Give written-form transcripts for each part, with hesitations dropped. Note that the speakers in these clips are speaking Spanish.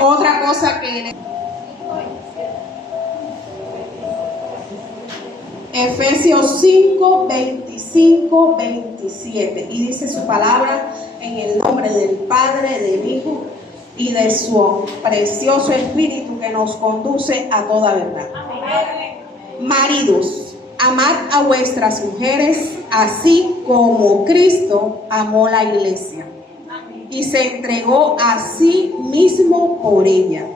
Otra cosa que Efesios 5, 25, 27. Y dice su palabra: en el nombre del Padre, del Hijo y de su precioso Espíritu, que nos conduce a toda verdad. Maridos, amad a vuestras mujeres, así como Cristo amó la iglesia y se entregó a sí mismo por ella,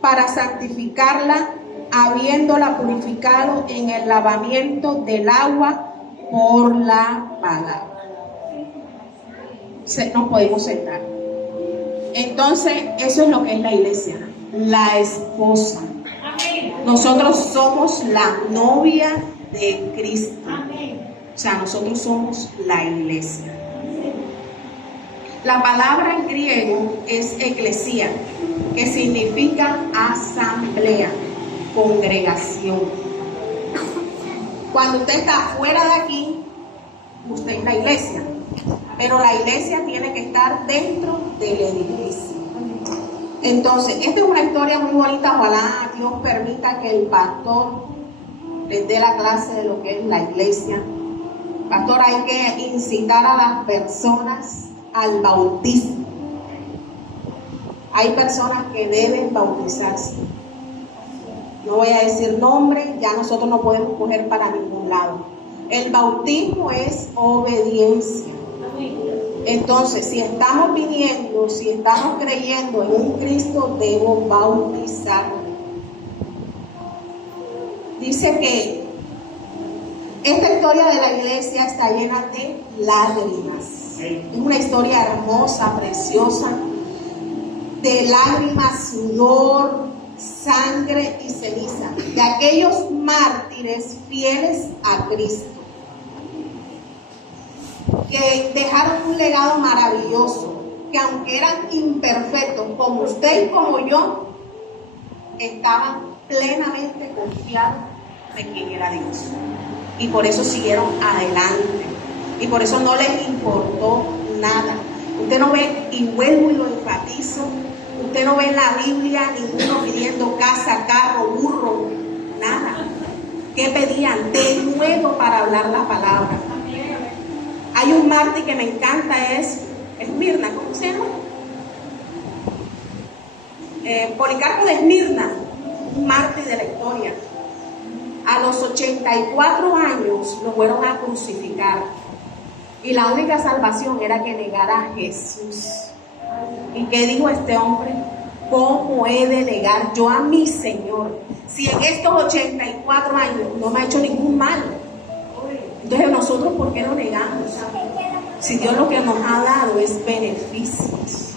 para santificarla, habiéndola purificado en el lavamiento del agua por la palabra. Nos podemos sentar. Entonces, eso es lo que es la iglesia, la esposa. Nosotros somos la novia de Cristo. O sea, nosotros somos la iglesia. La palabra en griego es eclesía, que significa asamblea, congregación. Cuando usted está fuera de aquí, usted es la iglesia, pero la iglesia tiene que estar dentro del edificio. Entonces, esta es una historia muy bonita. Ojalá Dios permita que el pastor les dé la clase de lo que es la iglesia. Pastor, hay que incitar a las personas al bautismo. Hay personas que deben bautizarse. No voy a decir nombre, ya nosotros no podemos coger para ningún lado. El bautismo es obediencia. Entonces, si estamos viniendo, si estamos creyendo en un Cristo, debo bautizarme. Dice que esta historia de la iglesia está llena de lágrimas. Es una historia hermosa, preciosa, de lágrimas, sudor, sangre y ceniza, de aquellos mártires fieles a Cristo, que dejaron un legado maravilloso, que aunque eran imperfectos como usted y como yo, estaban plenamente confiados de quién era Dios, y por eso siguieron adelante, y por eso no les importó nada. Usted no ve, y vuelvo y lo enfatizo, usted no ve en la Biblia ninguno pidiendo casa, carro, burro, nada. ¿Qué pedían? Denuedo para hablar la palabra. Hay un mártir que me encanta, es Esmirna, ¿cómo se llama? Policarpo de Esmirna, un mártir de la historia. A los 84 años lo fueron a crucificar, y la única salvación era que negara a Jesús. ¿Y qué dijo este hombre? ¿Cómo he de negar yo a mi Señor, si en estos 84 años no me ha hecho ningún mal? Entonces, nosotros, ¿por qué lo negamos? Si Dios lo que nos ha dado es beneficios.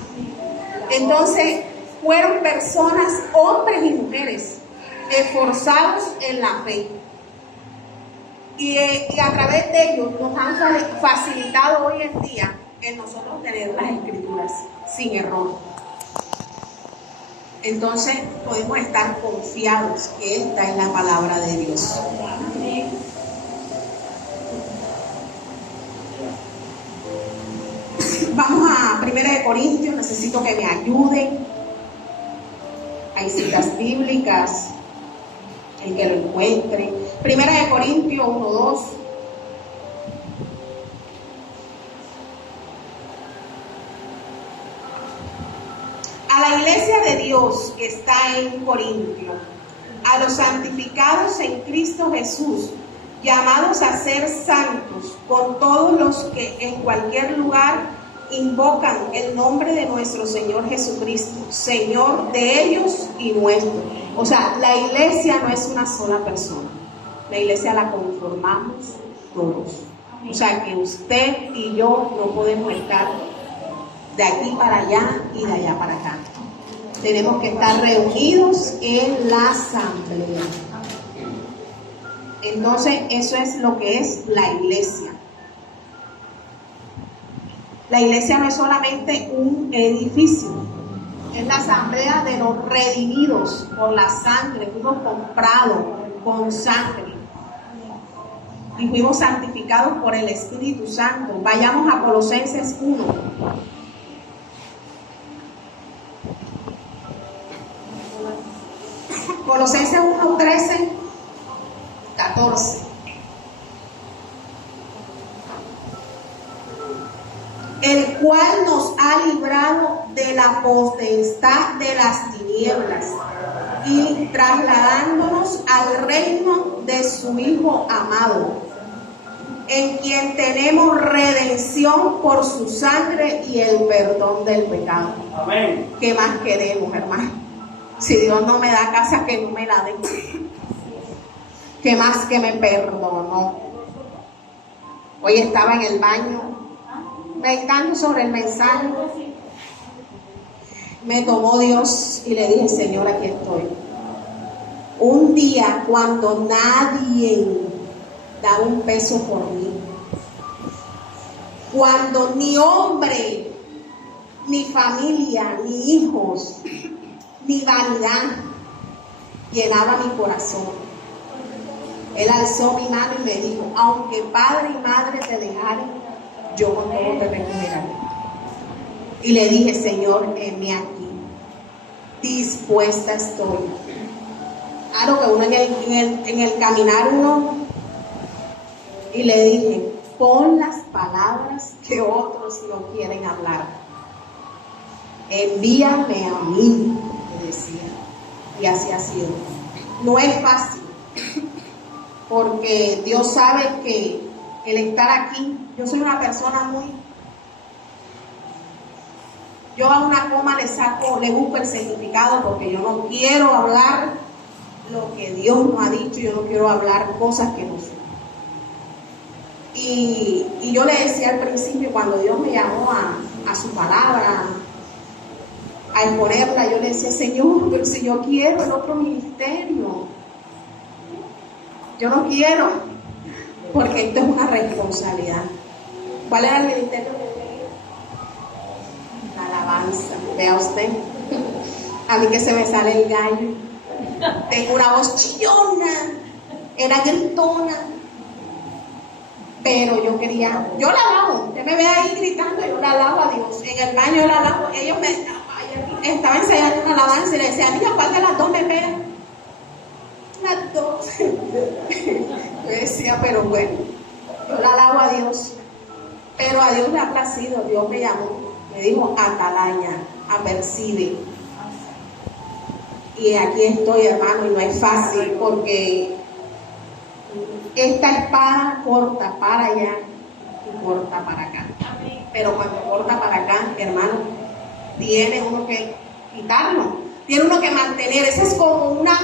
Entonces, fueron personas, hombres y mujeres, esforzados en la fe. Y a través de ellos nos han facilitado hoy en día el nosotros tener las escrituras sin error. Entonces podemos estar confiados que esta es la palabra de Dios. Vamos a 1 Corintios, necesito que me ayuden. Hay citas bíblicas, el que lo encuentre. 1 Corintios 1:2. A la iglesia de Dios que está en Corintio, a los santificados en Cristo Jesús, llamados a ser santos, con todos los que en cualquier lugar invocan el nombre de nuestro Señor Jesucristo, Señor de ellos y nuestro. O sea, la iglesia no es una sola persona, la iglesia la conformamos todos. O sea, que usted y yo no podemos estar de aquí para allá y de allá para acá. Tenemos que estar reunidos en la asamblea. Entonces, eso es lo que es la iglesia. La iglesia no es solamente un edificio, es la asamblea de los redimidos por la sangre. Fuimos comprados con sangre y fuimos santificados por el Espíritu Santo. Vayamos a Colosenses 1. Colosenses 1, 13, 14. El cual nos ha librado de la potestad de las tinieblas y trasladándonos al reino de su Hijo amado, en quien tenemos redención por su sangre y el perdón del pecado. Amén. ¿Qué más queremos, hermano? Si Dios no me da casa, que no me la dé. ¿Qué más que me perdonó? Hoy estaba en el baño meditando sobre el mensaje. Me tomó Dios y le dije: Señor, aquí estoy. Un día cuando nadie da un peso por mí, cuando ni hombre, ni familia, ni hijos, ni vanidad llenaba mi corazón, Él alzó mi mano y me dijo: aunque padre y madre te dejaren, yo con todo te recogeré. Y le dije: Señor, heme aquí, dispuesta estoy. Claro que uno en el caminar uno, y le dije: pon las palabras que otros no quieren hablar, envíame a mí, le decía. Y así ha sido. No es fácil, porque Dios sabe que el estar aquí, yo soy una persona yo a una coma le busco el significado, porque yo no quiero hablar lo que Dios nos ha dicho, yo no quiero hablar cosas que no son. Y yo le decía al principio, cuando Dios me llamó a su palabra, a exponerla, yo le decía: Señor, pero si yo quiero el otro ministerio, yo no quiero, porque esto es una responsabilidad. ¿Cuál era el ministerio que quería? La alabanza. Vea usted, a mí que se me sale el gallo, tengo una voz chillona, era gritona, pero yo la alabo. Usted me ve ahí gritando, yo la alabo a Dios. En el baño yo la alabo. Ellos estaba ensayando una alabanza y le decía: niña, ¿cuál de las dos me pega? Las dos. Yo decía: pero bueno, yo la alabo a Dios. Pero a Dios le ha placido. Dios me llamó, me dijo: atalaya, apercibe. Y aquí estoy, hermano, y no es fácil, porque esta espada corta para allá y corta para acá. Pero cuando corta para acá, hermano, tiene uno que quitarlo, tiene uno que mantener. Esa es como una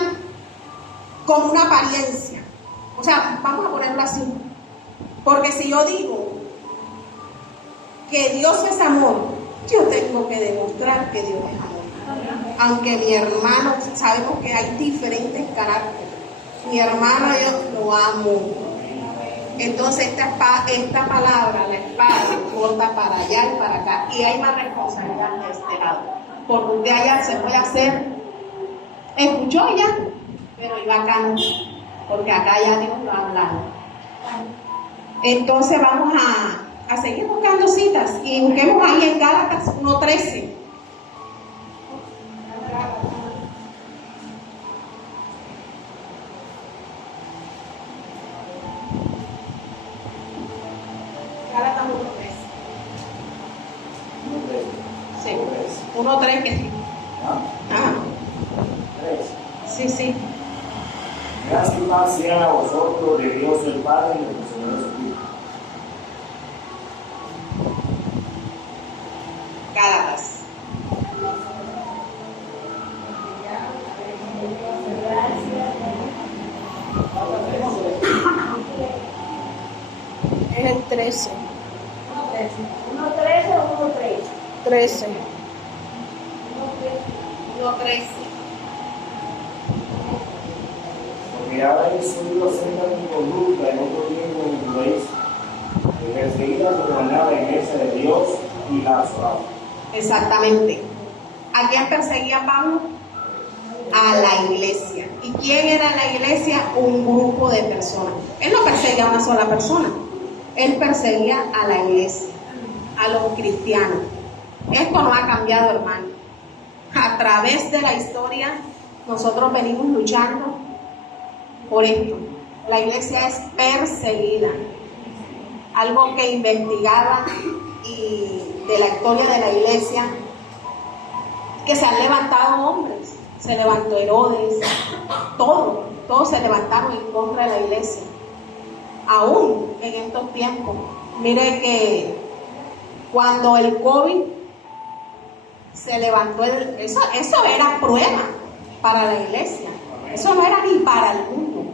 apariencia. O sea, vamos a ponerlo así, porque si yo digo que Dios es amor, yo tengo que demostrar que Dios es amor. Aunque mi hermano, sabemos que hay diferentes caracteres. Mi hermano, yo lo amo. Entonces esta palabra, la espada, corta para allá y para acá. Y hay más responsabilidad de este lado, porque de allá se puede hacer, escuchó ya, pero yo acá no, porque acá ya Dios lo ha hablado. Entonces vamos a seguir buscando citas y busquemos ahí en Gálatas 1:13. Gálatas 1:13. Sí, 1:3 que sí. Sí. Gracias y paz sean a vosotros de Dios el Padre y de nuestro Señor Jesucristo. Gálatas. Es el 13. 1:13 o 1:13. 13. 1:13. Porque habéis subido acerca de mi conducta en otro tiempo en mi país, y perseguida sobremanera la iglesia de Dios y la asolaba. Exactamente. ¿A quién perseguía Pablo? A la iglesia. ¿Y quién era la iglesia? Un grupo de personas. Él no perseguía a una sola persona. Él perseguía a la iglesia, a los cristianos. Esto no ha cambiado, hermano. A través de la historia, nosotros venimos luchando por esto. La iglesia es perseguida. Algo que investigaba y de la historia de la iglesia, que se han levantado hombres, se levantó Herodes, todos se levantaron en contra de la iglesia. Aún en estos tiempos, mire que cuando el COVID se levantó, eso era prueba para la iglesia, eso no era ni para el mundo.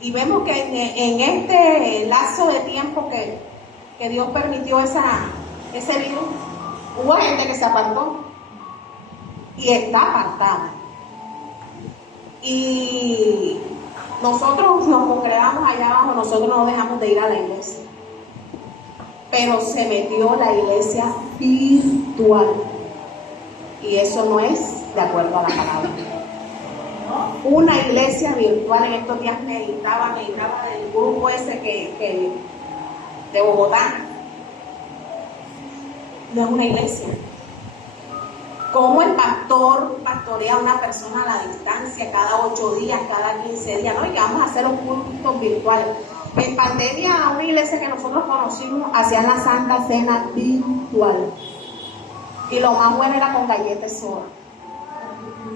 Y vemos que en este lapso de tiempo que Dios permitió ese virus, hubo gente que se apartó y está apartada. Y nosotros nos congregamos allá abajo, nosotros no dejamos de ir a la iglesia. Pero se metió la iglesia virtual. Y eso no es de acuerdo a la palabra. Una iglesia virtual, en estos días meditaba del grupo ese que de Bogotá. No es una iglesia. Cómo el pastor pastorea a una persona a la distancia cada 8 días, cada 15 días, ¿no? Y que vamos a hacer los cultos virtuales. En pandemia, una iglesia que nosotros conocimos hacían la Santa Cena virtual. Y lo más bueno era con galletas soda.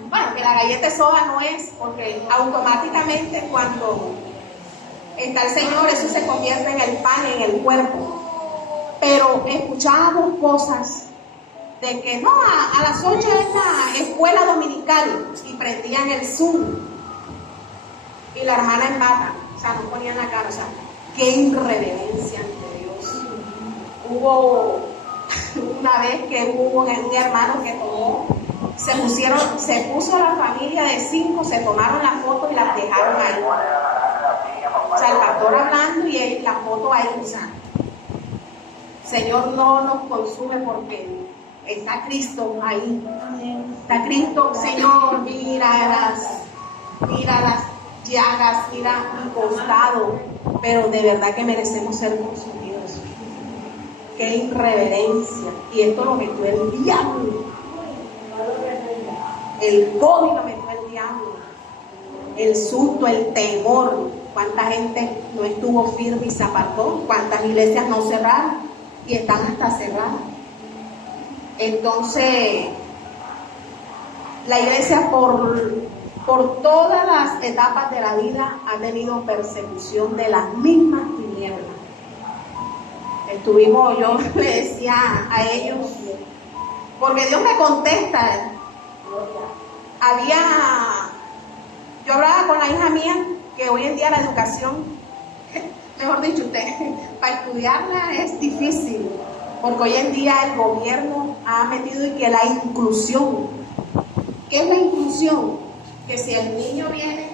Bueno, que la galleta soda no es, porque automáticamente cuando está el Señor, eso se convierte en el pan, en el cuerpo. Pero escuchábamos cosas de que no, a las 8 es la escuela dominical y prendían el Zoom y la hermana en bata, o sea, no ponían la cara, o sea, qué irreverencia ante Dios. Hubo una vez que hubo un hermano que tomó, se puso la familia de 5, se tomaron las fotos y las dejaron ahí, o sea, el pastor hablando y la foto ahí, o sea, Señor, no nos consume porque está Cristo ahí. Está Cristo, Señor, mira las llagas, mira mi costado. Pero de verdad que merecemos ser consumidos. Qué irreverencia. Y esto lo metió el diablo. El COVID lo metió el diablo. El susto, el temor. Cuánta gente no estuvo firme y se apartó. Cuántas iglesias no cerraron y están hasta cerradas. Entonces, la iglesia por todas las etapas de la vida ha tenido persecución de las mismas tinieblas. Yo le decía a ellos, porque Dios me contesta. Yo hablaba con la hija mía que hoy en día la educación, mejor dicho, para estudiarla es difícil. Porque hoy en día el gobierno ha metido y que la inclusión. ¿Qué es la inclusión? Que si el niño viene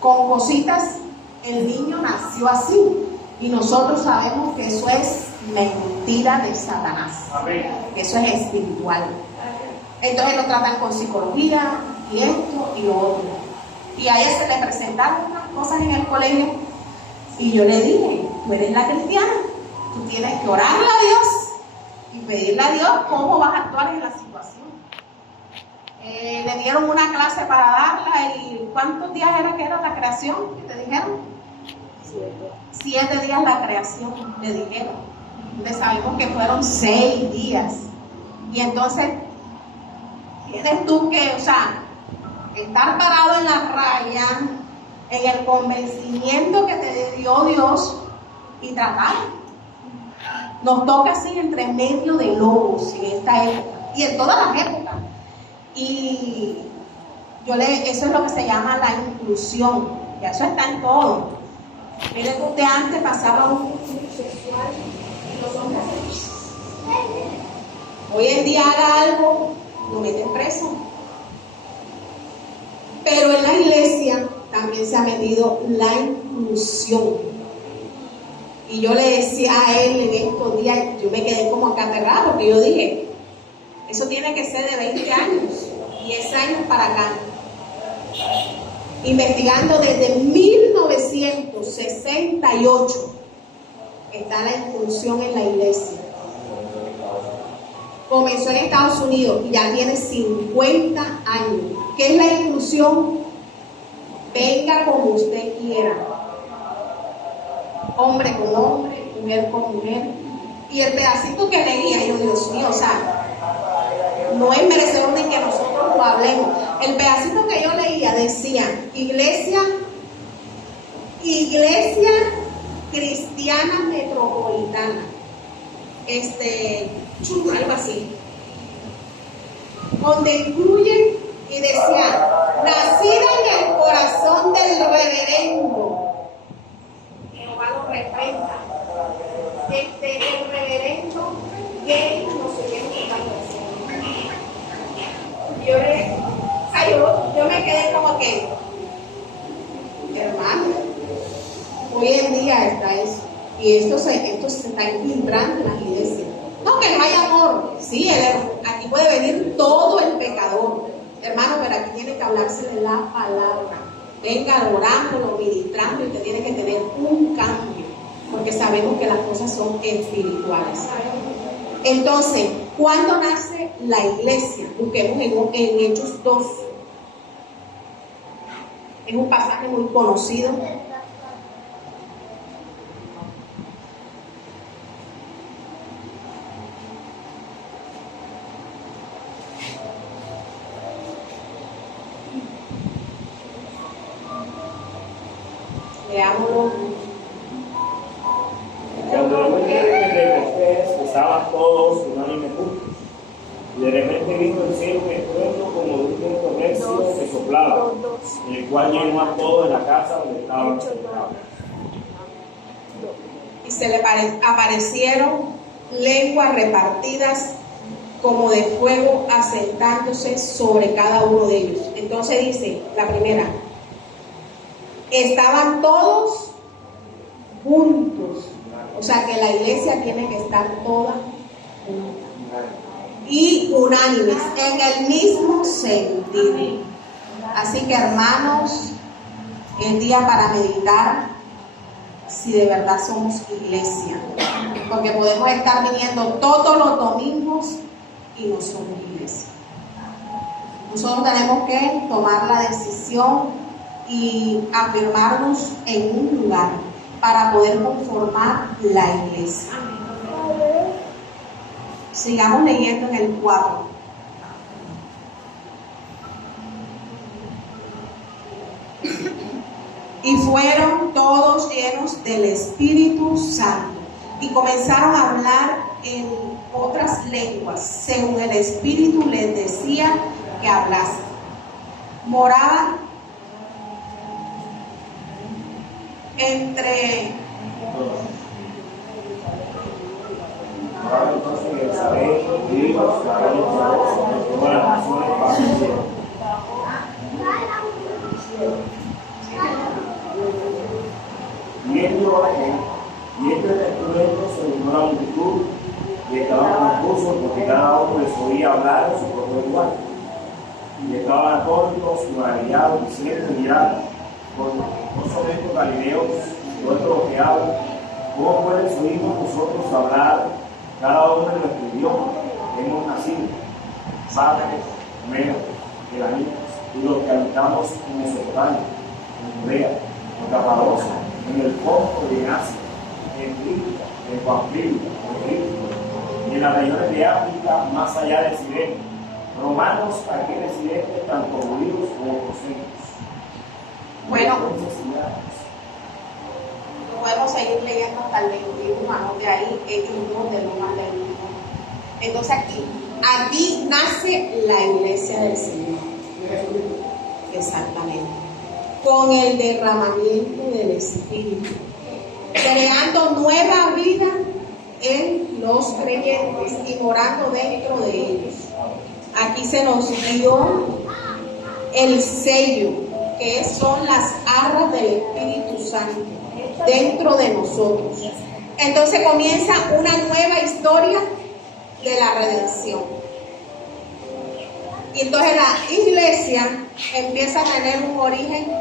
con cositas, el niño nació así. Y nosotros sabemos que eso es mentira de Satanás. Amén. Que eso es espiritual. Entonces lo tratan con psicología y esto y lo otro. Y a ella se le presentaron unas cosas en el colegio. Y yo le dije, tú eres la cristiana. Tú tienes que orarle a Dios y pedirle a Dios cómo vas a actuar en la situación. Le dieron una clase para darla y ¿cuántos días era que era la creación? ¿Qué te dijeron? 7 días la creación, le dijeron. Le sabemos que fueron 6 días. Y entonces, tienes tú que, o sea, estar parado en la raya, en el convencimiento que te dio Dios y tratar. Nos toca así entre medio de lobos en esta época y en todas las épocas. Y eso es lo que se llama la inclusión. Ya eso está en todo. Miren que usted antes pasaba un culto sexual y los hombres. Hoy en día haga algo, lo meten preso. Pero en la iglesia también se ha metido la inclusión. Y yo le decía a él en estos días, yo me quedé como acaterrado, porque yo dije, eso tiene que ser de 20 años, 10 años para acá. Investigando desde 1968 está la inclusión en la iglesia. comenzó en Estados Unidos y ya tiene 50 años. ¿Qué es la inclusión? Venga como usted quiera. Hombre con hombre, mujer con mujer. Y el pedacito que leía, yo, Dios mío, o sea, no es merecedor de que nosotros lo hablemos. El pedacito que yo leía decía, iglesia cristiana metropolitana, algo así, donde incluyen, y decía, nacida en el corazón del reverendo, Jehová lo reprenda, el reverendo gay, no sé qué, yo me quedé como que, hermano, hoy en día está eso, y esto se está infiltrando en las iglesias. No, que no hay amor, sí, aquí puede venir todo el pecador, hermano, pero aquí tiene que hablarse de la palabra. Venga orándolo, ministrando, y te tiene que tener un cambio, porque sabemos que las cosas son espirituales. Entonces, ¿cuándo nace la iglesia? Busquemos en Hechos 2. Es un pasaje muy conocido. Leámoslo. Cuando el día de Pentecostés estaban todos unánimes juntos, y de repente vino el cielo un estruendo como de un viento recio que soplaba, el cual llenó a todos en la casa donde estaban sentados. Y se le aparecieron lenguas repartidas como de fuego, asentándose sobre cada uno de ellos. Entonces dice, la primera, estaban todos juntos. O sea que la iglesia tiene que estar toda junta y unánimes, en el mismo sentido. Así que, hermanos, el día para meditar si de verdad somos iglesia, porque podemos estar viniendo todos los domingos y no somos iglesia. Nosotros tenemos que tomar la decisión y afirmarnos en un lugar para poder conformar la iglesia. Sigamos leyendo en el 4. Y fueron todos llenos del Espíritu Santo y comenzaron a hablar en otras lenguas, según el Espíritu les decía que hablasen. Moraban entre Ahora entonces Jerusalén, judíos, caballos de todas las naciones pasajeras. Y este estruendo se unió a la multitud y estaban confusos porque cada uno les oía hablar en su propio lenguaje. Y estaban atónitos y maravillados, diciendo: mirad, no son estos galileos, no es lo que hablan. ¿Cómo pueden oírnos nosotros hablar, cada uno en nuestro idioma? Hemos nacido, padres, menos, elamitas, y los que habitamos en Mesopotamia, en Judea, en Capadocia, en el Ponto de Asia, en Frigia, en Panfilia, en Egipto, y en las regiones de África, más allá del Sirene, romanos aquí residentes, tanto judíos como prosenios. Bueno, podemos seguir leyendo hasta el 21, de ahí Hechos 2 del 1 al 21. Entonces aquí nace la iglesia del Señor. Exactamente. Con el derramamiento del Espíritu, creando nueva vida en los creyentes y morando dentro de ellos. Aquí se nos dio el sello, que son las arras del Espíritu Santo dentro de nosotros. Entonces comienza una nueva historia de la redención. Y entonces la iglesia empieza a tener un origen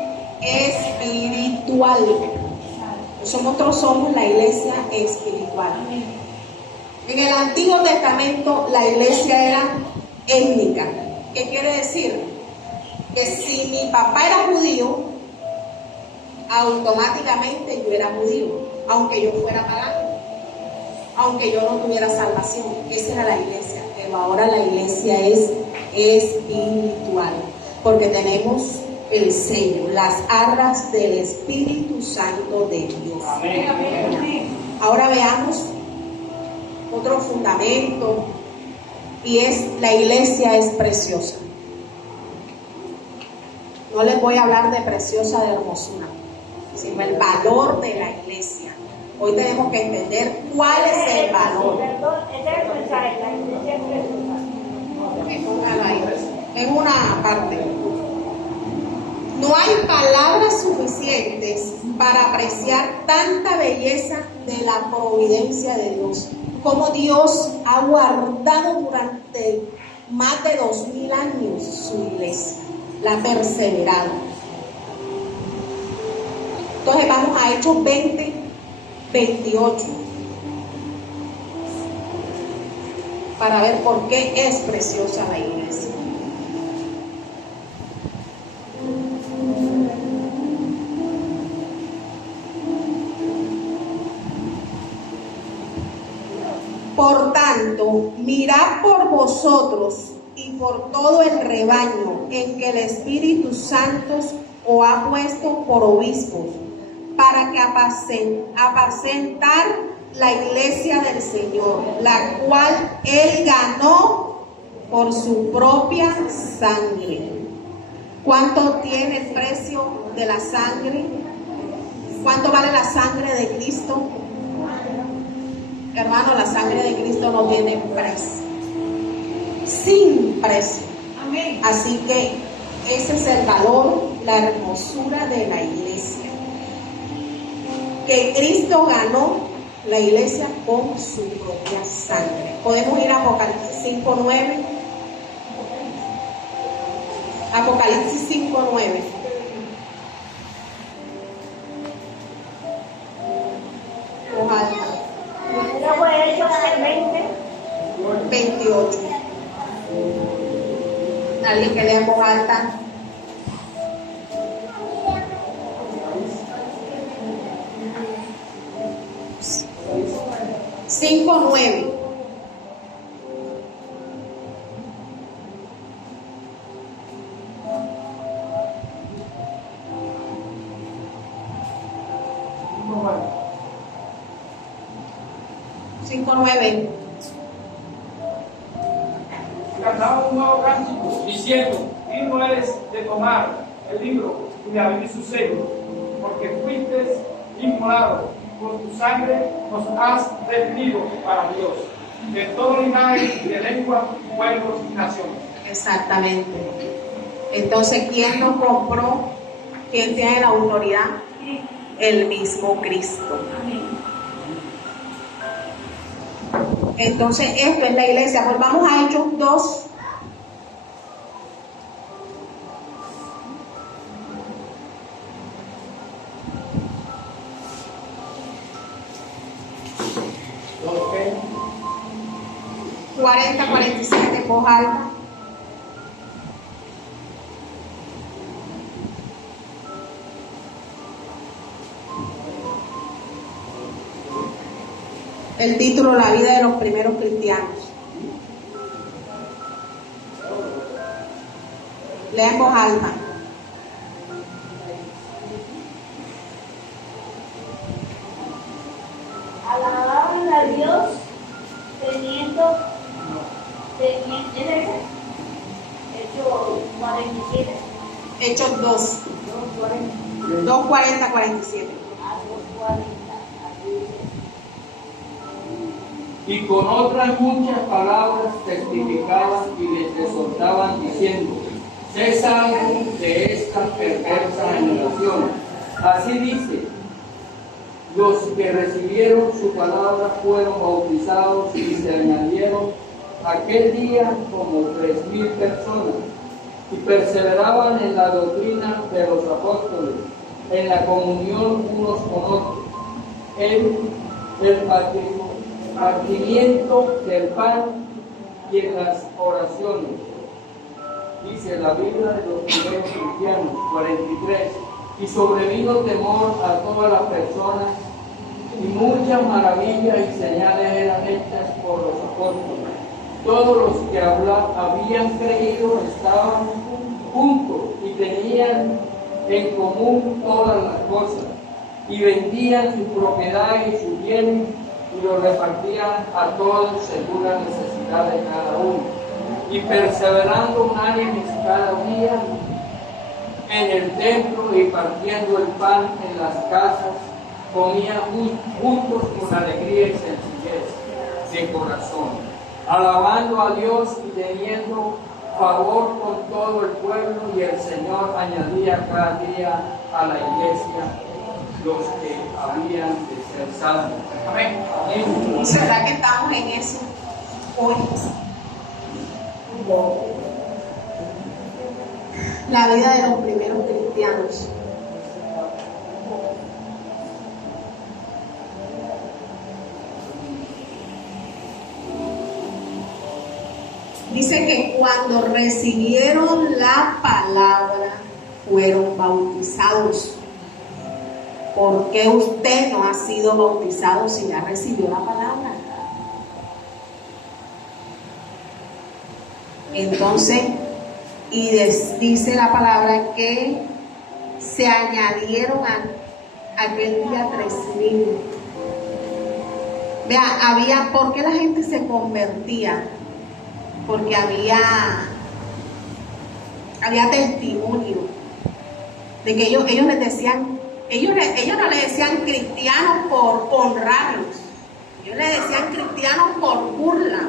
espiritual. Nosotros somos la iglesia espiritual. En el Antiguo Testamento la iglesia era étnica. ¿Qué quiere decir? Que si mi papá era judío, automáticamente yo era judío, aunque yo fuera pagano, aunque yo no tuviera salvación. Esa era la iglesia. Pero ahora la iglesia es espiritual, porque tenemos el sello, las arras del Espíritu Santo de Dios. Amén. Ahora veamos otro fundamento, y es: la iglesia es preciosa. No les voy a hablar de preciosa, de hermosura, sino el valor de la iglesia. Hoy tenemos que entender cuál es el valor. En una parte. No hay palabras suficientes para apreciar tanta belleza de la providencia de Dios. Como Dios ha guardado durante más de 2000 años su iglesia, la ha perseverado. Entonces vamos a Hechos 20, 28, para ver por qué es preciosa la iglesia. Por tanto, mirad por vosotros y por todo el rebaño en que el Espíritu Santo os ha puesto por obispos, para que apacentar la iglesia del Señor, la cual Él ganó por su propia sangre. ¿Cuánto tiene el precio de la sangre? ¿Cuánto vale la sangre de Cristo? Hermano, la sangre de Cristo no tiene precio, sin precio. Amén. Así que ese es el valor, la hermosura de la iglesia, que Cristo ganó la iglesia con su propia sangre. Podemos ir a Apocalipsis 5:9. Apocalipsis 5:9. Ojalá. 28. Alguien que lea en voz alta. Cinco, 9. Cantaba un nuevo cántico diciendo: digno eres de tomar el libro y de abrir su sello, porque fuiste inmolado, por tu sangre nos has redimido para Dios, de todo linaje, de lengua, pueblos y naciones. Exactamente. Entonces, ¿quién nos compró? ¿Quién tiene la autoridad? El mismo Cristo. Entonces, esto es la iglesia. Volvamos a Hechos 2. ¿Okay? 40, 47 en voz alta. El título: La vida de los primeros cristianos. Lea en voz alta. Alababan a Dios teniendo Hechos 47. Hechos 2. 2:40, 47. Y con otras muchas palabras testificaban y les exhortaban diciendo: sé salvo de esta perversa generación. Así dice: los que recibieron su palabra fueron bautizados y se añadieron aquel día como 3,000 personas, y perseveraban en la doctrina de los apóstoles, en la comunión unos con otros, en el partimiento del pan y en las oraciones. Dice la Biblia de los primeros cristianos, 43. Y sobrevino temor a todas las personas, y muchas maravillas y señales eran hechas por los apóstoles. Todos los que habían creído estaban juntos y tenían en común todas las cosas, y vendían sus propiedades y sus bienes y los repartían a todos según la necesidad de cada uno. Y perseverando unánimes cada día en el templo y partiendo el pan en las casas, comían juntos con alegría y sencillez de corazón, alabando a Dios y teniendo favor con todo el pueblo, y el Señor añadía cada día a la iglesia los que habían de ser salvos. Amén. Amén. ¿Será que estamos en eso hoy? La vida de los primeros cristianos. Dice que cuando recibieron la palabra fueron bautizados. ¿Por qué usted no ha sido bautizado si ya recibió la palabra? Entonces, dice la palabra que se añadieron a aquel día 3,000. Vea, ¿por qué la gente se convertía? Porque había testimonio de que ellos les decían, ellos no le decían cristianos por honrarlos, ellos le decían cristianos por burla,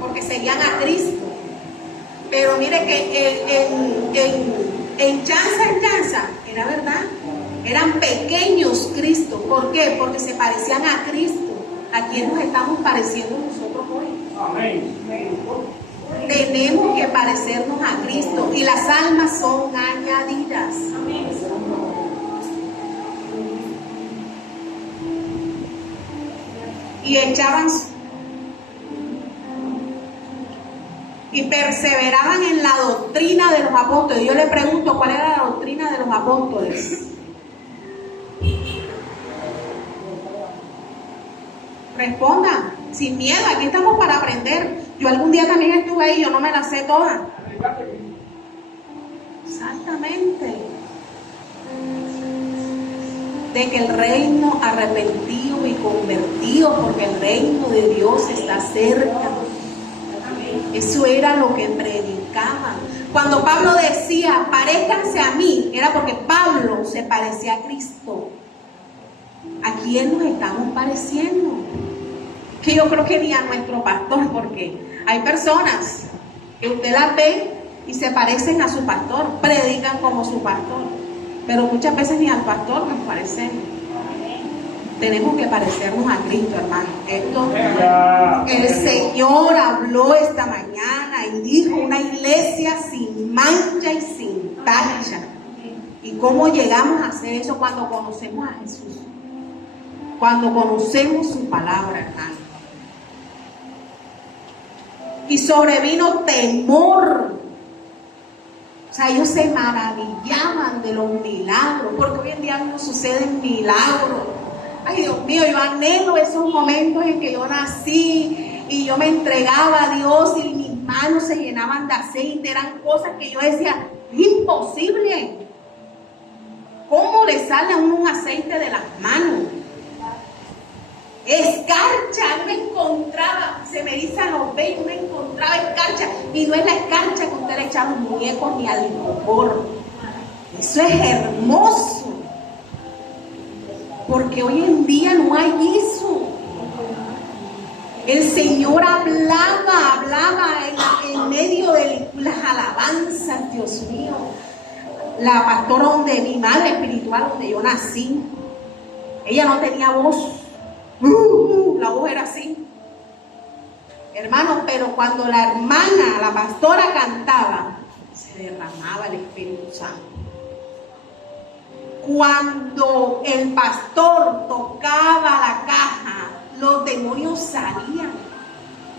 porque seguían a Cristo. Pero mire que en chanza era verdad, eran pequeños Cristo. ¿Por qué? Porque se parecían a Cristo. ¿A quién nos estamos pareciendo nosotros hoy? Amén. Tenemos que parecernos a Cristo, y las almas son añadidas. Amén. Y echaban y perseveraban en la doctrina de los apóstoles. Yo le pregunto, ¿cuál era la doctrina de los apóstoles? Respondan, sin miedo, aquí estamos para aprender. Yo algún día también estuve ahí, yo no me la sé toda. Exactamente. De que el reino arrepentido y convertido, porque el reino de Dios está cerca. Eso era lo que predicaban. Cuando Pablo decía, parezcanse a mí, era porque Pablo se parecía a Cristo. ¿A quién nos estamos pareciendo? Que yo creo que ni a nuestro pastor, porque hay personas que usted las ve y se parecen a su pastor, predican como su pastor, pero muchas veces ni al pastor nos parecemos. Tenemos que parecernos a Cristo, hermano. El Señor habló esta mañana y dijo: una iglesia sin mancha y sin tacha. ¿Y cómo llegamos a hacer eso? Cuando conocemos a Jesús, cuando conocemos su palabra, hermano. Y sobrevino temor. O sea, ellos se maravillaban de los milagros, porque hoy en día no suceden milagros. Ay, Dios mío, yo anhelo esos momentos en que yo nací y yo me entregaba a Dios y mis manos se llenaban de aceite. Eran cosas que yo decía, imposible. ¿Cómo le sale a uno un aceite de las manos? Escarcha, no encontraba, se me dicen los vellos, no encontraba escarcha. Y no es la escarcha que usted le echa a los muñecos ni al alcohol. Eso es hermoso. Porque hoy en día no hay eso. El Señor hablaba en medio de las alabanzas, Dios mío. La pastora donde mi madre espiritual, donde yo nací, ella no tenía voz. La voz era así. Hermanos, pero cuando la hermana, la pastora cantaba, se derramaba el Espíritu Santo. Cuando el pastor tocaba la caja, los demonios salían.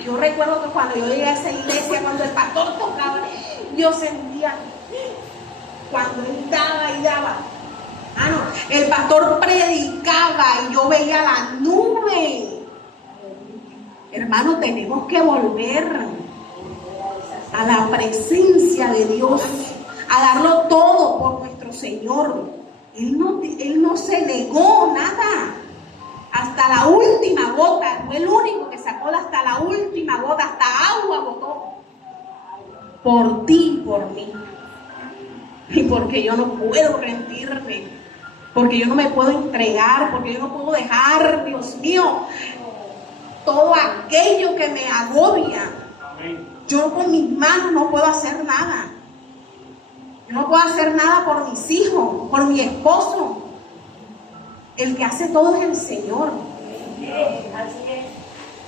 Yo recuerdo que cuando yo llegué a esa iglesia, cuando el pastor tocaba, yo sentía, cuando él daba y daba, el pastor predicaba y yo veía la nube. Hermano, tenemos que volver a la presencia de Dios, a darlo todo por nuestro Señor. Él no se negó nada. Hasta la última gota, fue el único que sacó hasta la última gota, hasta agua botó. Por ti, por mí. Y porque yo no puedo rendirme, porque yo no me puedo entregar, porque yo no puedo dejar, Dios mío, todo aquello que me agobia. Yo con mis manos no puedo hacer nada. Yo no puedo hacer nada por mis hijos, por mi esposo. El que hace todo es el Señor.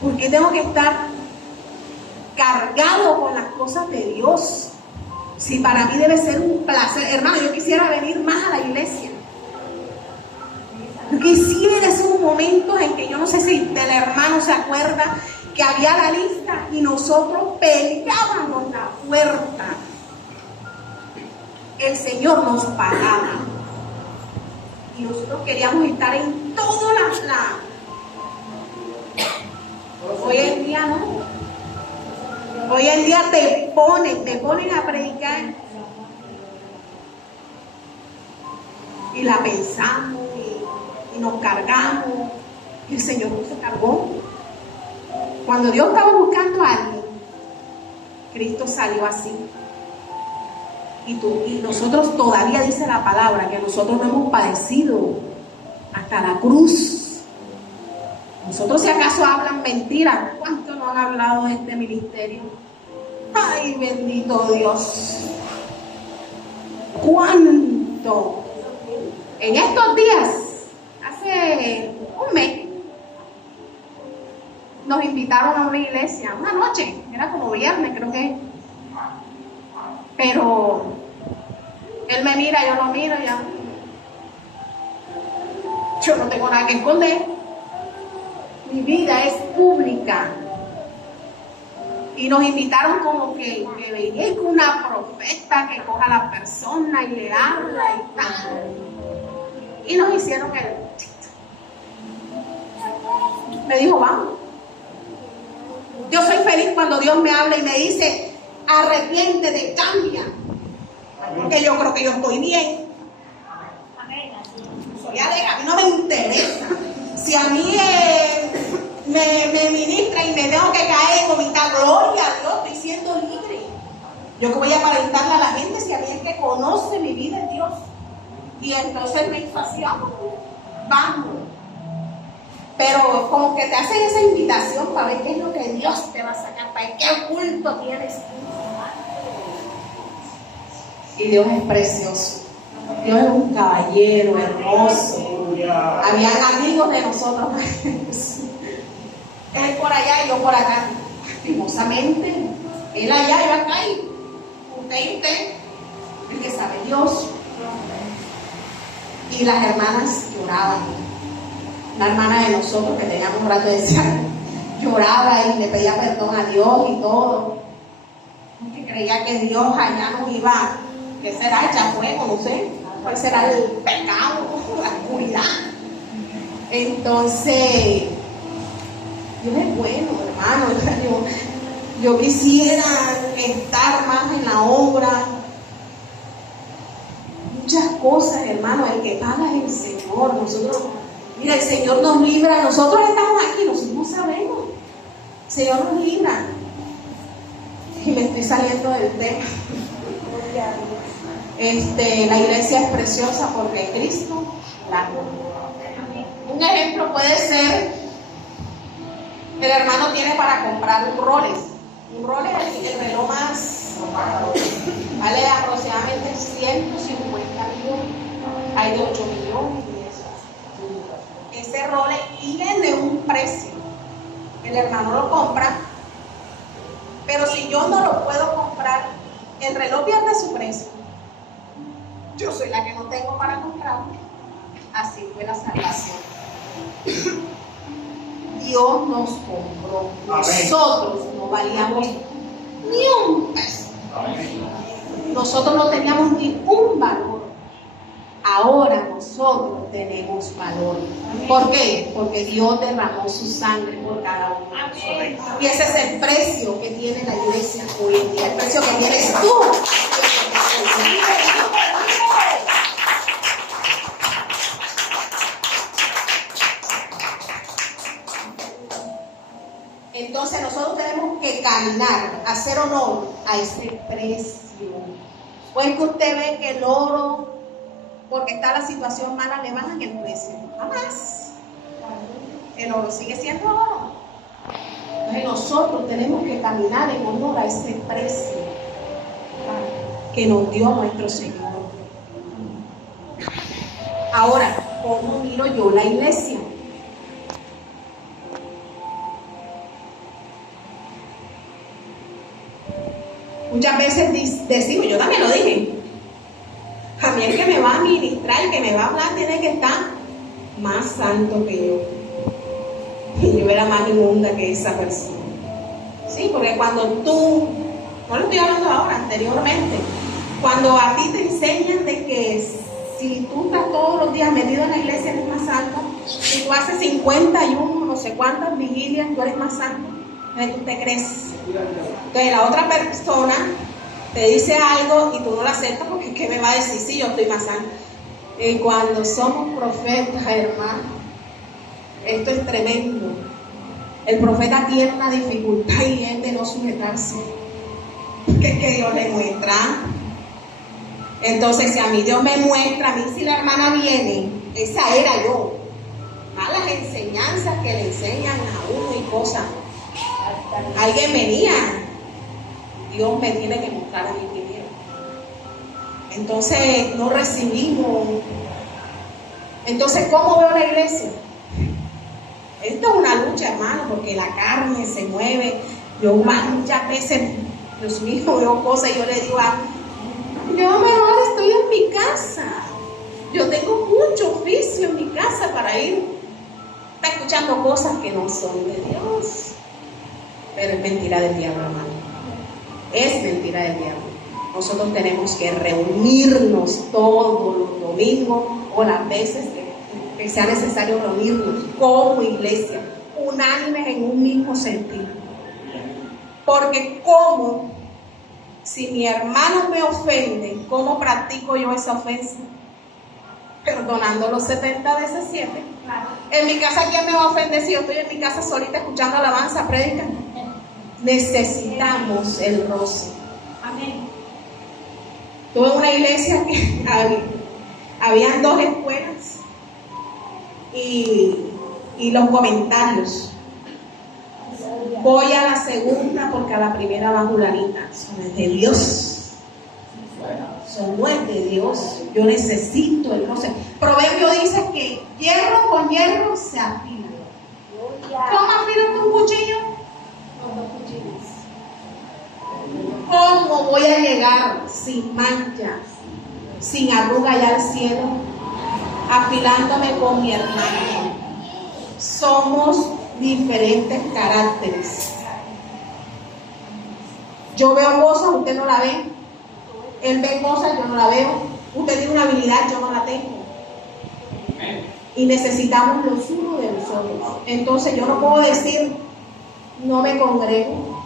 ¿Por qué tengo que estar cargado con las cosas de Dios? Si para mí debe ser un placer. Hermano, yo quisiera venir más a la iglesia. Yo quisiera esos momentos en que yo no sé si el hermano se acuerda que había la lista y nosotros peleábamos la puerta. El Señor nos pagaba. Y nosotros queríamos estar en todas las... Hoy en día no. Hoy en día te ponen a predicar. Y la pensamos y nos cargamos. Y el Señor no se cargó. Cuando Dios estaba buscando a alguien, Cristo salió así. Y nosotros todavía dice la palabra que nosotros no hemos padecido hasta la cruz. Nosotros si acaso hablan mentiras, ¿cuánto no han hablado de este ministerio? Ay, bendito Dios. ¿Cuánto? En estos días, hace un mes, nos invitaron a una iglesia, una noche, era como viernes creo que. Pero él me mira, yo lo miro, ya. Yo no tengo nada que esconder. Mi vida es pública. Y nos invitaron como que venía con una profeta que coja a la persona y le habla y tal. Y nos hicieron el... Me dijo, vamos. Yo soy feliz cuando Dios me habla y me dice, arrepiéntete, cambia. Porque yo creo que yo estoy bien. Soy alegre, a mí no me interesa. Si a mí me ministra y me tengo que caer y vomitar, gloria a Dios, estoy siendo libre. Yo que voy a aparentarle a la gente si a mí es que conoce mi vida en Dios. Y entonces me inflación, vamos. Pero como que te hacen esa invitación para ver qué es lo que Dios te va a sacar, para ver qué culto tienes. Y Dios es precioso. Dios es un caballero hermoso. Habían amigos de nosotros. Él por allá y yo por acá. Lastimosamente. Él allá, yo acá y usted. El que sabe Dios. Y las hermanas lloraban. La hermana de nosotros que teníamos un rato decía, lloraba y le pedía perdón a Dios y todo. Porque creía que Dios allá nos iba, ¿qué será? Echar fuego, no sé. ¿Cuál será el pecado, la oscuridad? Entonces, Dios es bueno, hermano. Yo quisiera estar más en la obra. Muchas cosas, hermano. El que paga es el Señor. Nosotros, mira, el Señor nos libra. Nosotros estamos aquí, nosotros no sabemos. El Señor nos libra. Y me estoy saliendo del tema. La iglesia es preciosa porque Cristo la ama. Un ejemplo puede ser, el hermano tiene para comprar un Rolex. Un Rolex es el reloj más, vale aproximadamente 150 millones. Hay de 8 millones y eso. Ese Rolex tiene un precio. El hermano lo compra, pero si yo no lo puedo comprar, el reloj pierde su precio. Yo soy la que no tengo para comprarme. Así fue la salvación. Dios nos compró. Amén. Nosotros no valíamos ni un peso. Nosotros no teníamos ni un valor. Ahora nosotros tenemos valor. ¿Por qué? Porque Dios derramó su sangre por cada uno de nosotros. Y ese es el precio que tiene la iglesia hoy en día. El precio que tienes tú. Entonces nosotros tenemos que caminar, hacer honor a ese precio. O es que usted ve que el oro, porque está la situación mala, le bajan el precio. Jamás. El oro sigue siendo oro. Entonces nosotros tenemos que caminar en honor a ese precio que nos dio nuestro Señor. Ahora, ¿cómo miro yo la iglesia? Muchas veces decimos, yo también lo dije, a mí el que me va a ministrar, el que me va a hablar, tiene que estar más santo que yo. Y yo era más inmunda que esa persona. Sí, porque cuando tú, no lo estoy hablando ahora, anteriormente, cuando a ti te enseñan de que si tú estás todos los días metido en la iglesia eres más santo, si tú haces 51, no sé cuántas vigilias, tú eres más santo, entonces tú te crees. Entonces la otra persona te dice algo y tú no lo aceptas porque ¿qué me va a decir? Sí, yo estoy más santo. Y cuando somos profetas, hermano, esto es tremendo. El profeta tiene una dificultad y es de no sujetarse. Porque es que Dios le muestra. Entonces, si a mí Dios me muestra, a mí si la hermana viene, esa era yo. Malas enseñanzas que le enseñan a uno y cosas. Alguien venía, Dios me tiene que mostrar a mí primero. Entonces no recibimos. Entonces, ¿cómo veo la iglesia? Esto es una lucha, hermano, porque la carne se mueve. Yo muchas veces, Dios mío, veo cosas y yo le digo yo mejor estoy en mi casa. Yo tengo mucho oficio en mi casa para ir. Está escuchando cosas que no son de Dios. Pero es mentira del diablo, hermano. Es mentira del diablo. Nosotros tenemos que reunirnos todos los domingos o las veces que sea necesario reunirnos como iglesia, unánimes en un mismo sentido. Porque como si mi hermano me ofende, ¿cómo practico yo esa ofensa? Perdonando los 70 veces 7. En mi casa, ¿quién me va a ofender si yo estoy en mi casa solita escuchando alabanza, prédica? Necesitamos el roce. Amén. Tuve una iglesia que habían 2 escuelas y los comentarios. Voy a la segunda porque a la primera va Julanita. Eso no es de Dios. Eso no es de Dios. Yo necesito el roce. Proverbio dice que hierro con hierro se afila. ¿Cómo afilas un cuchillo? Con 2 cuchillos. ¿Cómo voy a llegar sin manchas, sin arruga allá al cielo, afilándome con mi hermano? Somos diferentes caracteres. Yo veo cosas, usted no la ve. Él ve cosas, yo no la veo. Usted tiene una habilidad, yo no la tengo. Y necesitamos los unos de los otros. Entonces yo no puedo decir, no me congrego,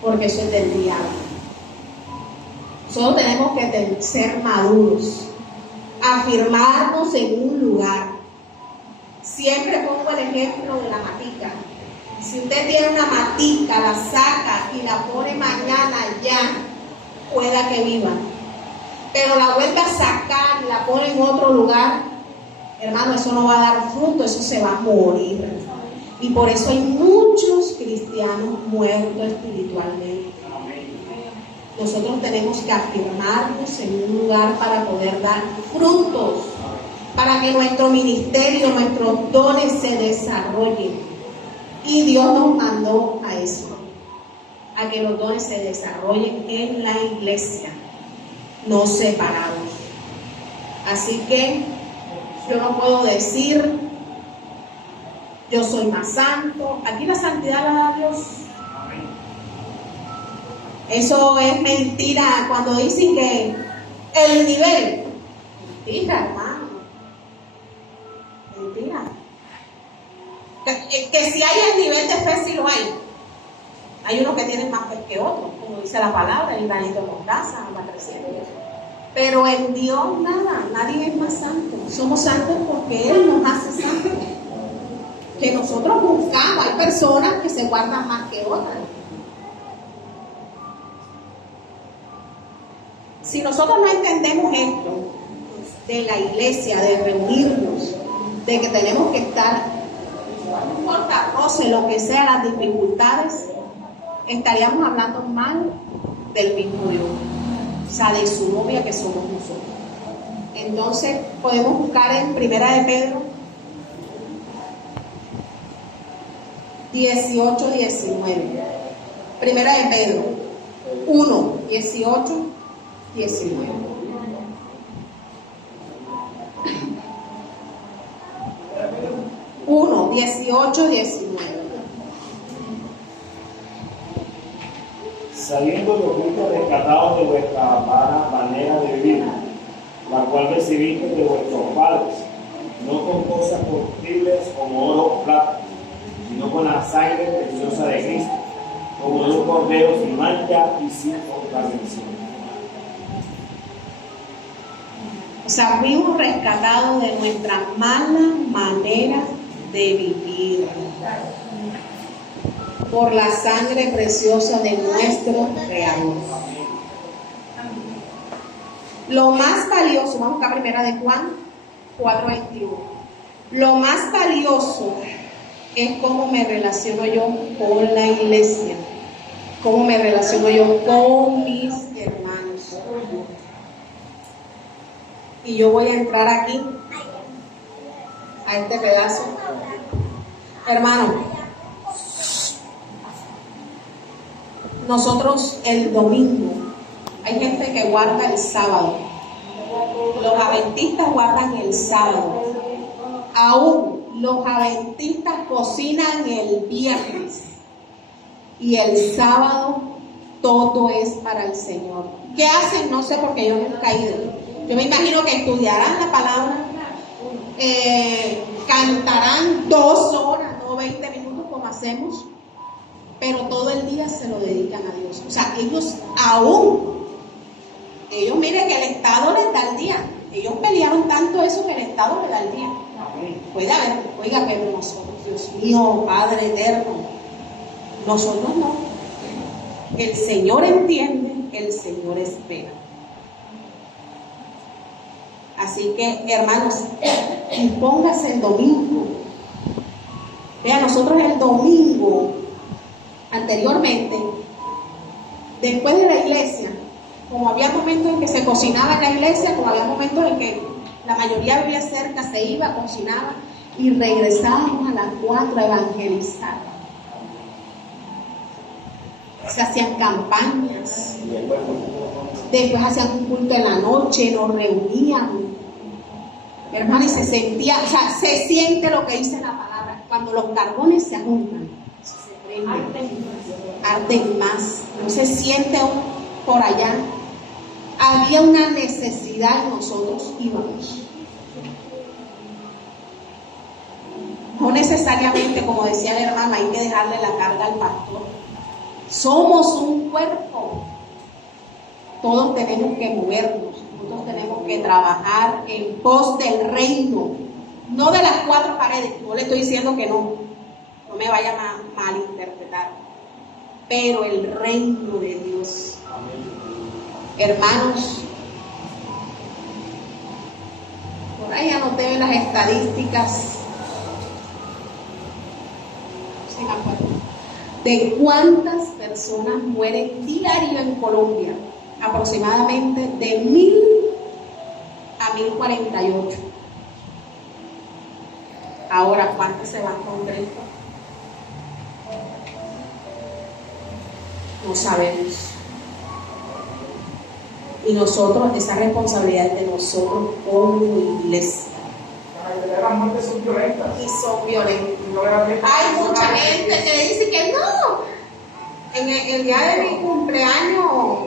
porque eso es del diablo. Nosotros tenemos que ser maduros, afirmarnos en un lugar. Siempre pongo el ejemplo de la matica. Si usted tiene una matica, la saca y la pone mañana ya, pueda que viva. Pero la vuelve a sacar y la pone en otro lugar, hermano, eso no va a dar fruto, eso se va a morir. Y por eso hay muchos cristianos muertos espiritualmente. Nosotros tenemos que afirmarnos en un lugar para poder dar frutos, para que nuestro ministerio, nuestros dones se desarrollen. Y Dios nos mandó a eso, a que los dones se desarrollen en la iglesia, no separados. Así que yo no puedo decir yo soy más santo. Aquí la santidad la da Dios. Eso es mentira cuando dicen que el nivel. Mentira, hermano. Mentira. Que si hay el nivel de fe, sí lo hay. Hay unos que tienen más fe que otros, como dice la palabra, el granito de mostaza va creciendo. Pero en Dios nada, nadie es más santo. Somos santos porque Él nos hace santos. Que nosotros buscamos, hay personas que se guardan más que otras. Si nosotros no entendemos esto de la iglesia, de reunirnos, de que tenemos que estar, no importa roce, lo que sea, las dificultades, estaríamos hablando mal del mismo Dios, o sea, de su novia que somos nosotros. Entonces podemos buscar en Primera de Pedro 18-19. Primera de Pedro 1, 18, 19. Uno, 18, 19. Sabiendo que fuiste rescatados de vuestra vana manera de vivir, la cual recibiste de vuestros padres, no con cosas corruptibles como oro o plata, sino con la sangre preciosa de Cristo, como de un cordero sin mancha y sin contaminación. O sea, fuimos rescatados de nuestra mala manera de vivir por la sangre preciosa de nuestro Creador. Lo más valioso, vamos a Primera de Juan 4:21. Lo más valioso es cómo me relaciono yo con la iglesia, cómo me relaciono yo con mis hermanos. Y yo voy a entrar aquí, a este pedazo. Hermano, nosotros el domingo, hay gente que guarda el sábado. Los adventistas guardan el sábado. Aún los adventistas cocinan el viernes. Y el sábado todo es para el Señor. ¿Qué hacen? No sé, porque yo nunca he ido. Yo me imagino que estudiarán la palabra, cantarán 2 horas, no 20 minutos como hacemos, pero todo el día se lo dedican a Dios. O sea, ellos miren que el Estado les da el día. Ellos pelearon tanto eso que el Estado les da el día. Puede haber, oiga, pero nosotros, Dios mío, Padre eterno, nosotros no. El Señor entiende, el Señor espera. Así que, hermanos, impóngase el domingo. Vean, nosotros el domingo, anteriormente, después de la iglesia, como había momentos en que se cocinaba en la iglesia, como había momentos en que la mayoría vivía cerca, se iba, cocinaba y regresábamos a las 4 a evangelizar. Se hacían campañas, después hacían un culto en la noche, nos reunían, hermano, y se sentía, o sea, se siente lo que dice la palabra, cuando los carbones se juntan, se prenden, arden más, no se siente por allá. Había una necesidad y nosotros íbamos. No necesariamente, como decía el hermano, hay que dejarle la carga al pastor. Somos un cuerpo. Todos tenemos que movernos, nosotros tenemos que trabajar en pos del reino, no de las 4 paredes. No le estoy diciendo que no me vaya a malinterpretar, pero el reino de Dios. Hermanos, por ahí anoté las estadísticas, no me acuerdo, de cuántas personas mueren diario en Colombia. Aproximadamente de 1000 a 1048. Ahora, ¿cuántos se van con Cristo? No sabemos. Y nosotros, esa responsabilidad es de nosotros como iglesia. mayoría de las muertes son violentas. Y son violentos. Y no le da tiempo. Hay mucha gente que dice que no. En el día de mi cumpleaños,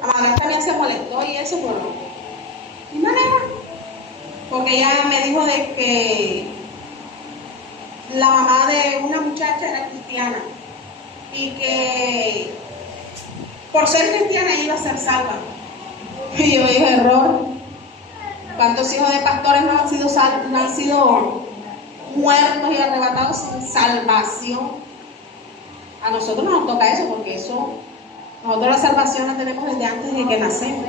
la madrastra también se molestó y eso, pero y no era. Porque ella me dijo de que la mamá de una muchacha era cristiana y que por ser cristiana ella iba a ser salva. Y yo dije, error. ¿Cuántos hijos de pastores no han sido muertos y arrebatados sin salvación? A nosotros no nos toca eso, porque eso, nosotros la salvación la tenemos desde antes de que nacemos.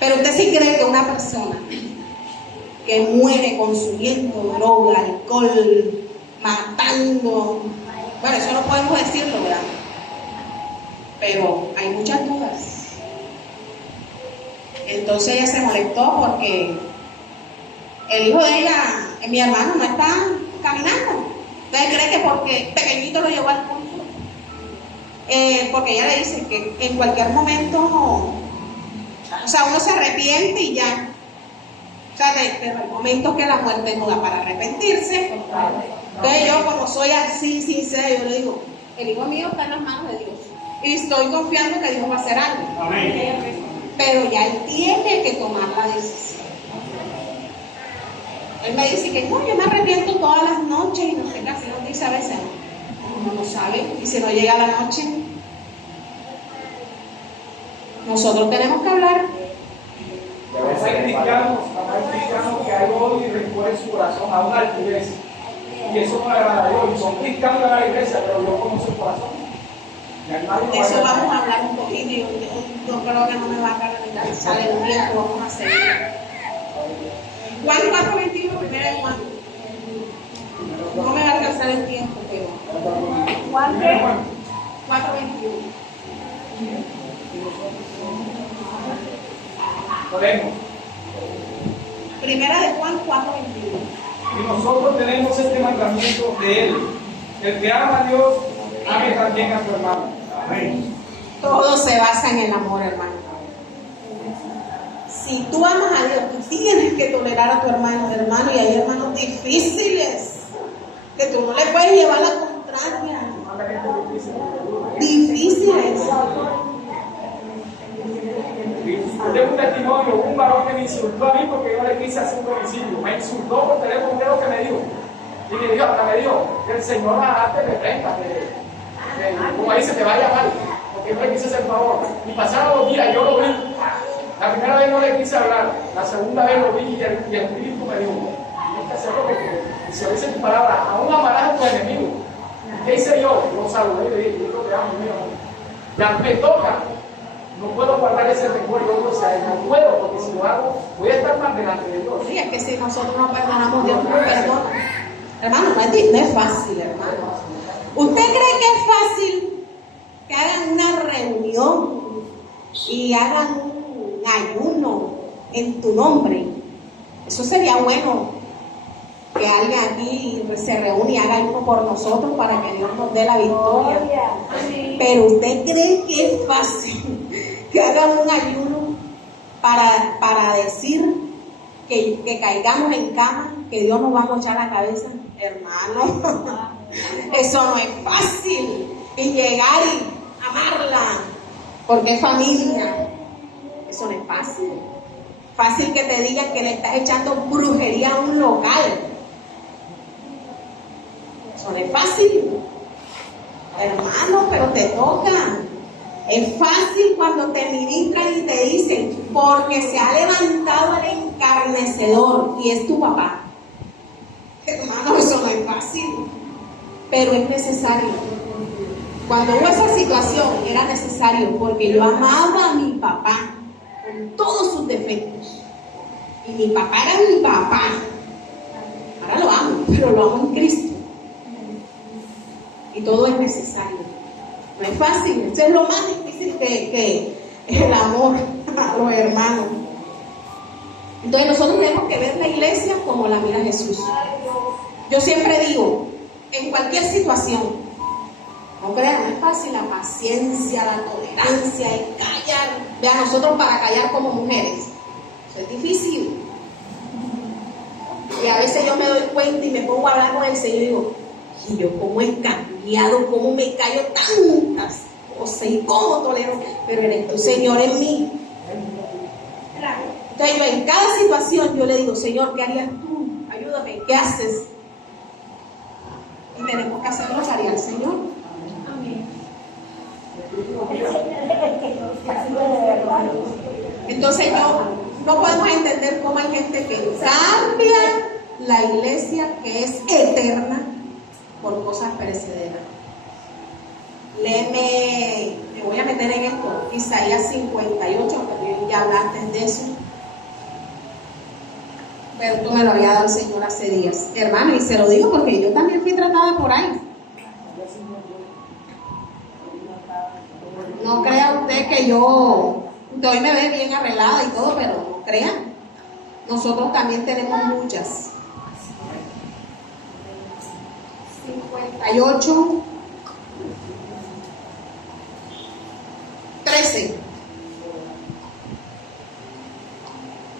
Pero usted sí cree que una persona que muere consumiendo droga, alcohol, matando, bueno, eso no podemos decirlo, ¿verdad? Pero hay muchas dudas. Entonces ella se molestó porque el hijo de ella, mi hermano, no está caminando. ¿Usted cree que porque pequeñito lo llevó al culto? Porque ella le dice que en cualquier momento, o sea, uno se arrepiente y ya. O sea, pero hay momentos que la muerte no da para arrepentirse. Entonces yo, como soy así sincera, yo le digo, el hijo mío está en las manos de Dios y estoy confiando que Dios va a hacer algo. Amén. Pero ya él tiene que tomar la decisión. Él me dice que no, yo me arrepiento todas las noches y no sé qué, así nos dice a veces. Uno no sabe, y si no llega la noche, nosotros tenemos que hablar. A veces hay cristianos que hay odio y rencor en su corazón a una altivez. Y eso no le agrada a Dios. Y son cristianos de la iglesia, pero Dios conoce el corazón. De eso vamos a hablar un poquito. Yo creo que no me va a alcanzar el tiempo, vamos a seguir. Juan 4:21, primera de Juan. No me va a alcanzar el tiempo, pero. Juan 4:21. Lo leemos. Primera de Juan 4:21. Y nosotros tenemos este mandamiento de Él: el que ama a Dios, ame también a su hermano. Amén. Todo se basa en el amor, hermano. Si tú amas a Dios, tú tienes que tolerar a tu hermano, y hay hermanos difíciles que tú no le puedes llevar la contraria. Difíciles. Yo tengo un testimonio, un varón que me insultó a mí porque yo le quise hacer un domicilio. Me insultó por teléfono, ¿qué es lo que me dijo? Y me dijo, hasta me dijo, que el Señor te reprenda, como ahí se te vaya mal, porque yo le quise hacer favor. Y pasaron los días, yo lo vi. La primera vez no le quise hablar, la segunda vez lo vi y el Espíritu me dijo, tienes que hacerlo porque si lo dice tu palabra, aún amarás a tu enemigo. ¿Qué hice yo? Lo saludé y le dije, yo te amo, mío. Ya me toca. No puedo guardar ese recuerdo, o sea, no puedo, porque si lo hago, voy a estar más delante de Dios. Sí, es que si nosotros no perdonamos, Dios no perdona. Hermano, no es fácil, hermano. ¿Usted cree que es fácil que hagan una reunión y hagan un ayuno en tu nombre? Eso sería bueno, que alguien aquí se reúne y haga ayuno por nosotros para que Dios nos dé la victoria. Pero ¿usted cree que es fácil que hagan un ayuno para decir que caigamos en cama, que Dios nos va a mochar la cabeza? Hermano, eso no es fácil. Y llegar y amarla porque es familia, eso no es fácil. Fácil que te digan que le estás echando brujería a un local, eso no es fácil, hermano, pero te toca. Es fácil cuando te ministran y te dicen, porque se ha levantado el encarnecedor y es tu papá. Hermano, eso no es fácil, pero es necesario. Cuando hubo esa situación era necesario, porque yo amaba a mi papá con todos sus defectos. Y mi papá era mi papá. Ahora lo amo, pero lo amo en Cristo. Y todo es necesario. No es fácil, eso es lo más difícil que el amor a los hermanos. Entonces nosotros tenemos que ver la iglesia como la mira Jesús. Yo siempre digo, en cualquier situación, no crean, no es fácil la paciencia, la tolerancia, el callar. Vean, nosotros para callar como mujeres, eso es difícil. Y cuenta y me pongo a hablar con el Señor y digo, y yo cómo he cambiado, cómo me callo tantas cosas y cómo tolero, pero eres tú, Señor, en mí. Entonces yo en cada situación yo le digo, Señor, ¿qué harías tú? Ayúdame, ¿qué haces? Y tenemos que hacer lo que haría el Señor. Entonces no podemos entender cómo hay gente que cambia la iglesia que es eterna por cosas perecederas. Léeme, me voy a meter en esto, Isaías 58, porque ya hablaste de eso. Pero tú me lo había dado el Señor hace días, hermano, y se lo digo porque yo también fui tratada por ahí. No crea usted que usted hoy me ve bien arreglada y todo, pero no crean, nosotros también tenemos muchas. 58, 13.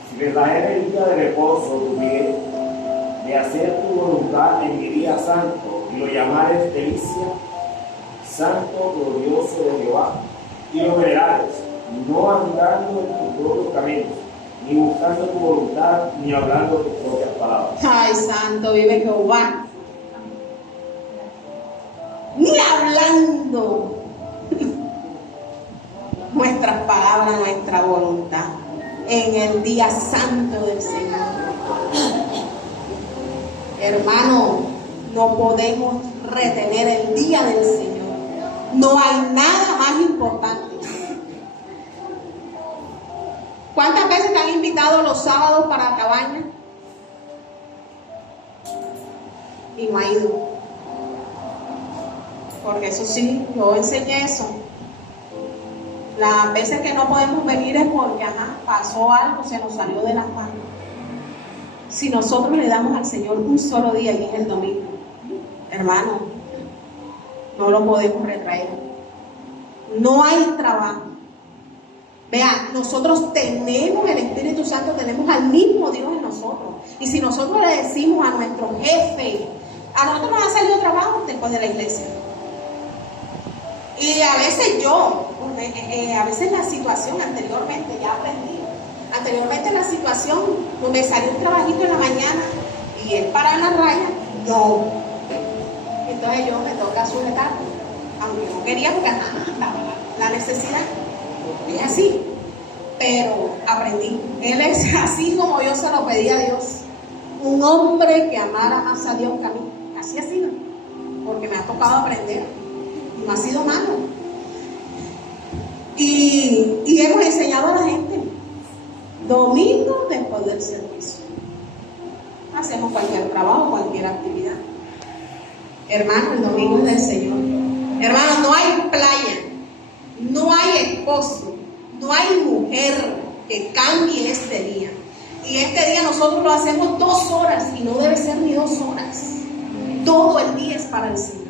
Si me trajera el día de reposo tu pie, de hacer tu voluntad en mi día santo, y lo llamares delicia, santo, glorioso de Jehová, y lo verás, no andando en tus propios caminos, ni buscando tu voluntad, ni hablando tus propias palabras. Ay, santo, vive Jehová. Ni hablando nuestras palabras, nuestra voluntad en el día santo del Señor. Hermano, no podemos retener el día del Señor. No hay nada más importante. ¿Cuántas veces te han invitado los sábados para la cabaña? Y no ha ido. Porque eso sí, yo enseñé eso. Las veces que no podemos venir es porque pasó algo, se nos salió de las manos. Si nosotros le damos al Señor un solo día y es el domingo, hermano, no lo podemos retraer. No hay trabajo. Vean, nosotros tenemos el Espíritu Santo, tenemos al mismo Dios en nosotros. Y si nosotros le decimos a nuestro jefe, a nosotros nos ha salido trabajo después de la iglesia. Y a veces a veces la situación anteriormente, ya aprendí, anteriormente la situación, me salió un trabajito en la mañana y él para la raya, no. Entonces yo me toca sujetar, aunque no quería porque la necesidad es así, pero aprendí. Él es así como yo se lo pedí a Dios, un hombre que amara más a Dios que a mí, así ha sido, porque me ha tocado aprender. No ha sido malo. Y hemos enseñado a la gente domingo después del servicio. Hacemos cualquier trabajo, cualquier actividad. Hermano, el domingo es del Señor. Hermano, no hay playa, no hay esposo, no hay mujer que cambie este día. Y este día nosotros lo hacemos 2 horas y no debe ser ni 2 horas. Todo el día es para el Señor.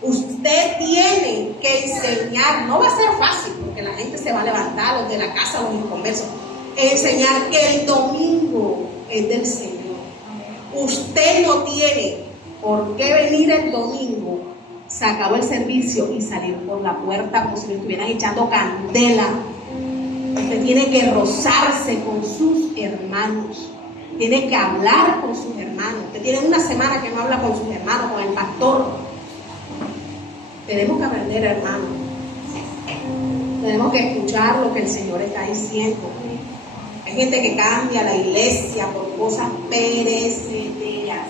Usted tiene que enseñar, no va a ser fácil porque la gente se va a levantar, los de la casa, los inconversos, enseñar que el domingo es del Señor. Usted no tiene por qué venir el domingo, se acabó el servicio y salir por la puerta como si le estuvieran echando candela. Usted tiene que rozarse con sus hermanos, tiene que hablar con sus hermanos. Usted tiene una semana que no habla con sus hermanos, con el pastor. Tenemos que aprender, hermano. Tenemos que escuchar lo que el Señor está diciendo. Hay gente que cambia la iglesia por cosas perecederas.